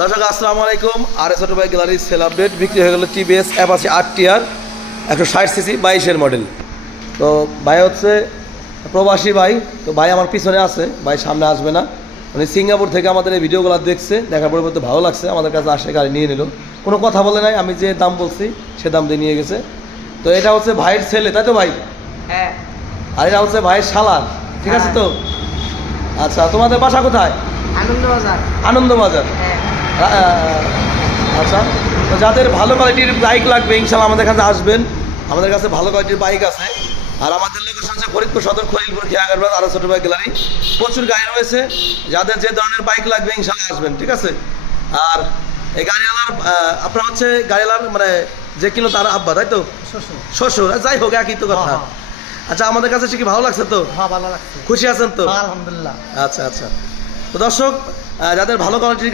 দর্শক আসসালামু আলাইকুম। আর ছোট ভাই গ্যালারি সেল আপডেট বিক্রি হয়ে গেল টিভিএস অ্যাপাচি 8TR 160 সিসি 22-এর মডেল। তো ভাই হচ্ছে প্রবাসী ভাই, তো ভাই আমার পিছনে আছে, ভাই সামনে আসবে না। উনি সিঙ্গাপুর থেকে আমাদের এই ভিডিওগুলো দেখছে, দেখার পরে বলতে ভালো লাগছে, আমাদের কাছে আসে গাড়ি নিয়ে নিল, কোনো কথা বলে নাই। আমি যে দাম বলছি সে দাম দিয়ে নিয়ে গেছে। তো এটা হচ্ছে ভাইয়ের ছেলে, তাই তো ভাই? হ্যাঁ। আর এটা হচ্ছে ভাইয়ের শালা, ঠিক আছে তো? আচ্ছা, তোমাদের বাসা কোথায়? আনন্দবাজার। আনন্দবাজার। হ্যাঁ। আচ্ছা, তো যাদের ভালো কোয়ালিটির বাইক লাগবে ইনশাল্লাহ আমাদের কাছে আসবেন। আমাদের কাছে ভালো কোয়ালিটির বাইক আছে। আর আমাদের লোকেশন হচ্ছে ফরিদপুর সদর, খলিলপুর, খিয়াগারবাদ, আরও ছোটো বাইক গ্যালারি। প্রচুর গাড়ি রয়েছে, যাদের যে ধরনের বাইক লাগবে ইনশাল্লাহ আসবেন, ঠিক আছে? আর এই গাড়িওয়ালার আপনার হচ্ছে গাড়িওয়ালার মানে যে কিলো তার আব্বা, তাই তো? শ্বশুর, যাই হোক একই তো কথা। আচ্ছা, আমাদের কাছে সে কি ভালো লাগছে তো? হ্যাঁ, ভালো লাগছে। খুশি আছেন তো? আলহামদুলিল্লাহ। আচ্ছা আচ্ছা। তো দর্শক, যাদের ভালো কোয়ালিটির